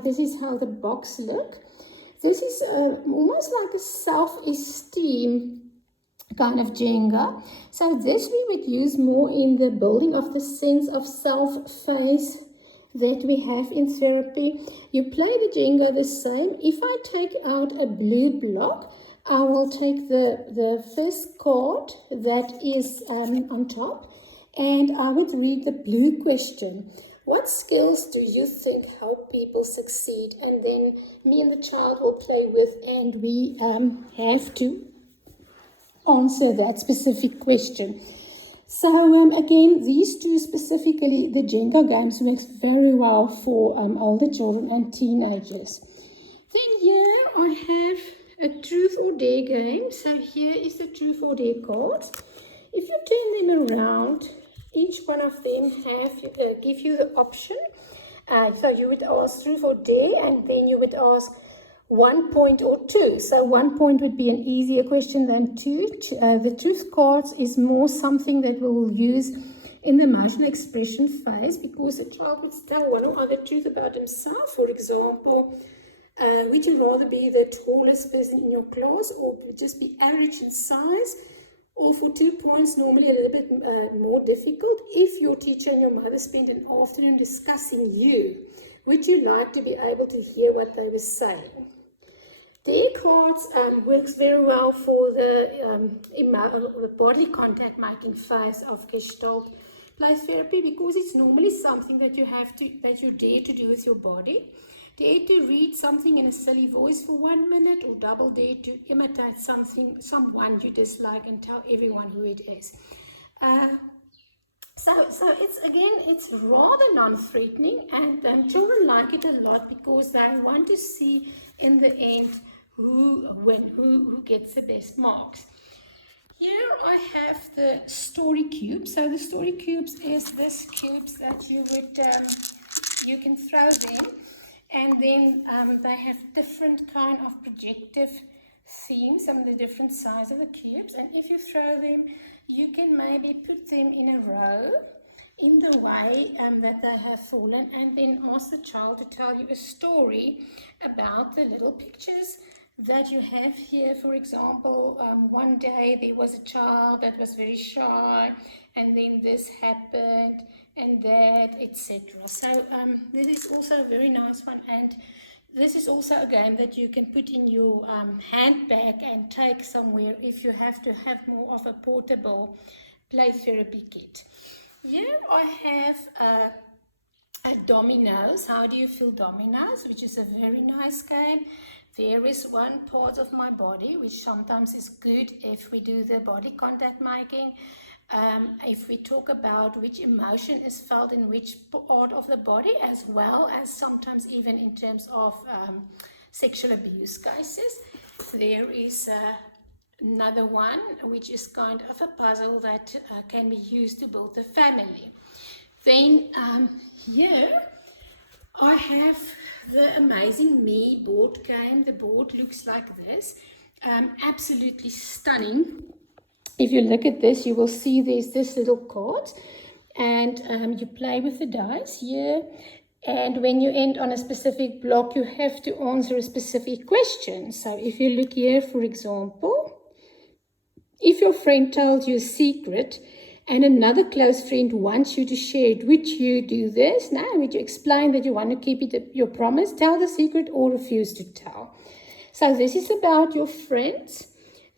this is how the box look. This is almost like a self-esteem kind of Jenga. So this we would use more in the building of the sense of self phase that we have in therapy. You play the Jenga the same. If I take out a blue block, I will take the first card that is on top, and I would read the blue question. What skills do you think help people succeed? And then me and the child will play with, and we have to answer that specific question. So again, these two specifically, the Jenga games works very well for older children and teenagers. Then here I have a truth or dare game. So here is the truth or dare cards. If you turn them around, each one of them give you the option. So you would ask truth or dare, and then you would ask 1 point or 2. So 1 point would be an easier question than 2. The truth cards is more something that we will use in the emotional expression phase, because the child would tell one or other truth about himself. For example, would you rather be the tallest person in your class, or just be average in size? Or for 2 points, normally a little bit more difficult, if your teacher and your mother spent an afternoon discussing you, would you like to be able to hear what they were saying? Dare cards works very well for the body contact making phase of gestalt play therapy, because it's normally something that you dare to do with your body. Dare to read something in a silly voice for 1 minute, or double dare to imitate someone you dislike and tell everyone who it is. So it's rather non-threatening, and children like it a lot because they want to see in the end who gets the best marks. Here I have the story cube. So the story cubes is this cubes that you can throw them, and then they have different kind of projective themes, some of the different size of the cubes, and if you throw them, you can maybe put them in a row in the way that they have fallen, and then ask the child to tell you a story about the little pictures that you have here. For example, one day there was a child that was very shy, and then this happened and that, etc. So this is also a very nice one, and this is also a game that you can put in your handbag and take somewhere if you have to have more of a portable play therapy kit. Here I have a dominoes. How do you feel dominoes, which is a very nice game. There is one part of my body which sometimes is good if we do the body contact making. If we talk about which emotion is felt in which part of the body, as well as sometimes even in terms of sexual abuse cases. There is another one which is kind of a puzzle that can be used to build the family. Then here I have the Amazing Me board game. The board looks like this. Absolutely stunning. If you look at this, you will see there's this little card, and you play with the dice here, and when you end on a specific block, you have to answer a specific question. So if you look here, for example, if your friend tells you a secret and another close friend wants you to share it, would you do this? Now, would you explain that you want to keep it your promise, tell the secret, or refuse to tell? So this is about your friends.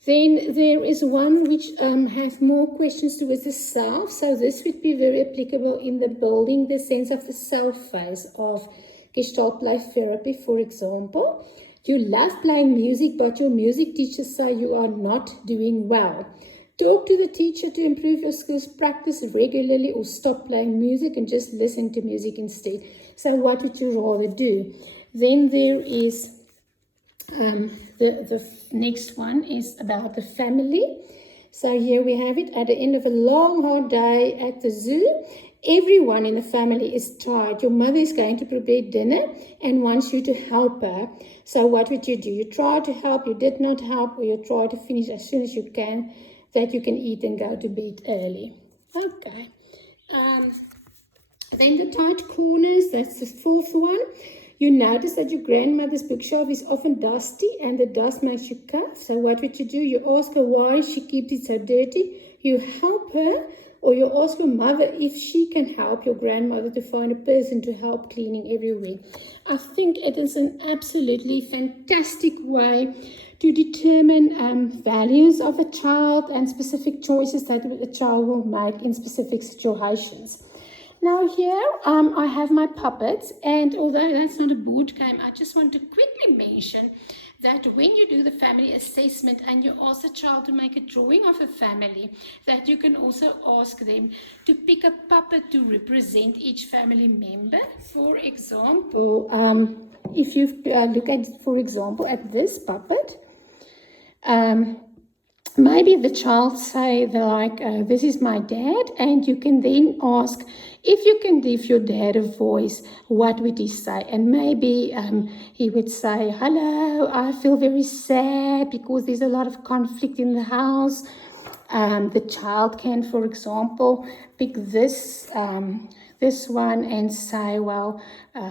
Then there is one which has more questions towards the self. So this would be very applicable in the building the sense of the self phase of Gestalt play therapy. For example, you love playing music, but your music teacher say you are not doing well. Talk to the teacher to improve your skills, practice regularly, or stop playing music and just listen to music instead. So what would you rather do? Then there is the next one is about the family. So here we have it. At the end of a long, hard day at the zoo, everyone in the family is tired. Your mother is going to prepare dinner and wants you to help her. So what would you do? You try to help, you did not help, or you try to finish as soon as you can, that you can eat and go to bed early. Okay. Then the tight corners, that's the fourth one. You notice that your grandmother's bookshelf is often dusty and the dust makes you cough. So what would you do? You ask her why she keeps it so dirty. You help her, or you ask your mother if she can help your grandmother to find a person to help cleaning everywhere. I think it is an absolutely fantastic way to determine values of a child and specific choices that a child will make in specific situations. Now here I have my puppets, and although that's not a board game, I just want to quickly mention that when you do the family assessment and you ask the child to make a drawing of a family, that you can also ask them to pick a puppet to represent each family member. For example, if you look at, for example, at this puppet, maybe the child say this is my dad, and you can then ask if you can give your dad a voice, what would he say? And maybe he would say, hello, I feel very sad because there's a lot of conflict in the house. The child can, for example, pick this one and say, well,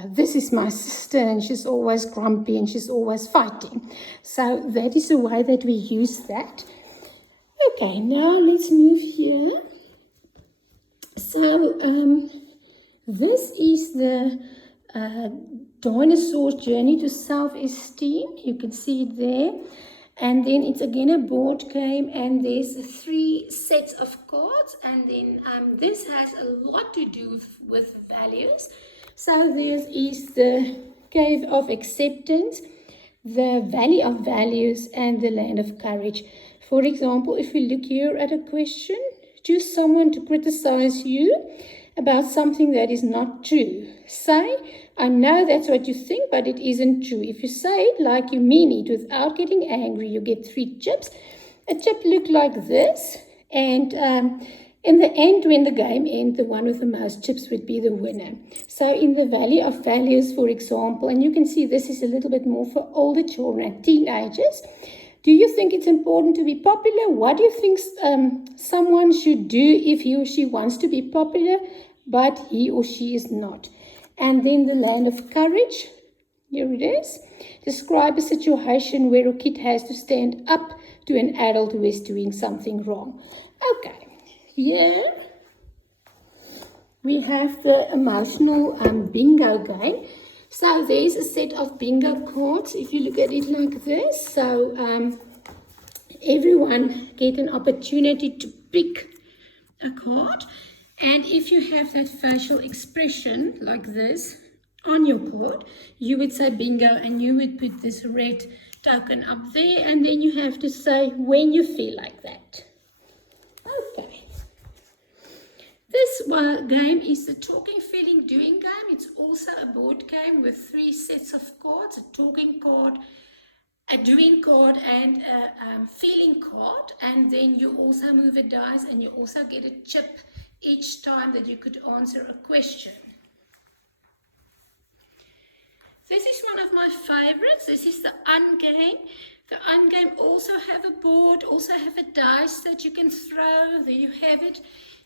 this is my sister and she's always grumpy and she's always fighting. So that is the way that we use that. Okay, now let's move here. So this is the Dinosaur's journey to self-esteem. You can see it there. And then it's again a board game, and there's 3 sets of cards, and then this has a lot to do with values. So there is the Cave of Acceptance, the Valley of Values, and the Land of Courage. For example, if we look here at a question, choose someone to criticize you about something that is not true. Say, I know that's what you think, but it isn't true. If you say it like you mean it without getting angry, you get 3 chips. A chip looked like this, and in the end, when the game ends, the one with the most chips would be the winner. So in the Valley of Values, for example, and you can see this is a little bit more for older children and teenagers. Do you think it's important to be popular? What do you think someone should do if he or she wants to be popular, but he or she is not? And then the Land of Courage, here it is. Describe a situation where a kid has to stand up to an adult who is doing something wrong. Okay, here we have the emotional bingo game. So there's a set of bingo cards, if you look at it like this. So everyone get an opportunity to pick a card. And if you have that facial expression like this on your card, you would say bingo, and you would put this red token up there. And then you have to say when you feel like that. Okay. This game is the talking, feeling, doing game. It's also a board game with 3 sets of cards, a talking card, a doing card, and a feeling card. And then you also move a dice, and you also get a chip each time that you could answer a question. This is one of my favorites. This is the Ungame. The Ungame also have a board, also have a dice that you can throw. There you have it.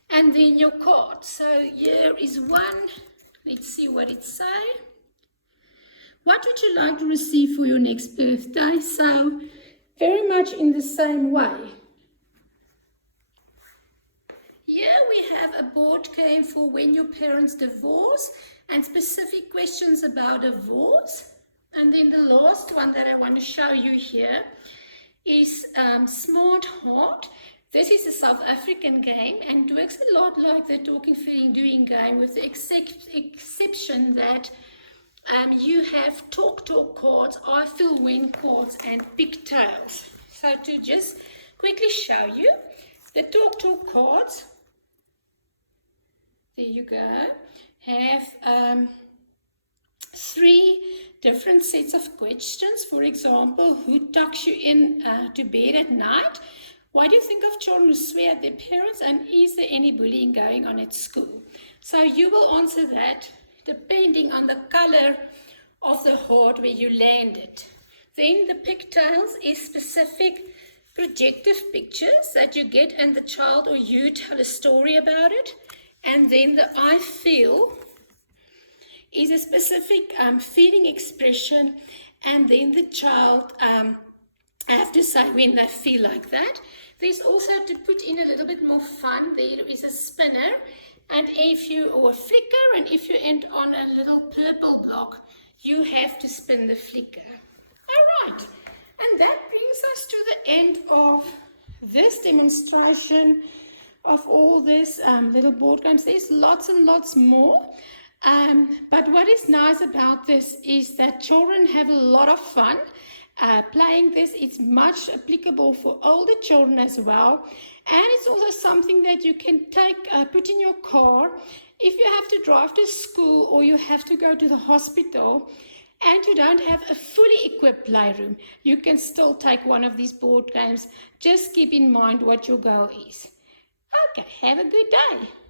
And then your card. So here is one. Let's see what it says. What would you like to receive for your next birthday? So very much in the same way. Here we have a board game for when your parents divorce and specific questions about divorce. And then the last one that I want to show you here is Smart Heart. This is a South African game and works a lot like the talking, feeling, doing game, with the exception that you have talk cards, I feel when cards, and pigtails. So to just quickly show you the talk cards, there you go, have 3 different sets of questions. For example, who tucks you in to bed at night? Why do you think of children who swear at their parents? And is there any bullying going on at school? So you will answer that depending on the color of the heart where you landed. Then the pigtails is specific projective pictures that you get, and the child or you tell a story about it. And then the I feel is a specific feeling expression, and then the child, I have to say, when they feel like that. There's also, to put in a little bit more fun, there is a spinner, and or a flicker, and if you end on a little purple block, you have to spin the flicker. All right, and that brings us to the end of this demonstration of all these little board games. There's lots and lots more. But what is nice about this is that children have a lot of fun playing this. It's much applicable for older children as well. And it's also something that you can put in your car if you have to drive to school or you have to go to the hospital and you don't have a fully equipped playroom. You can still take one of these board games. Just keep in mind what your goal is. Okay, have a good day.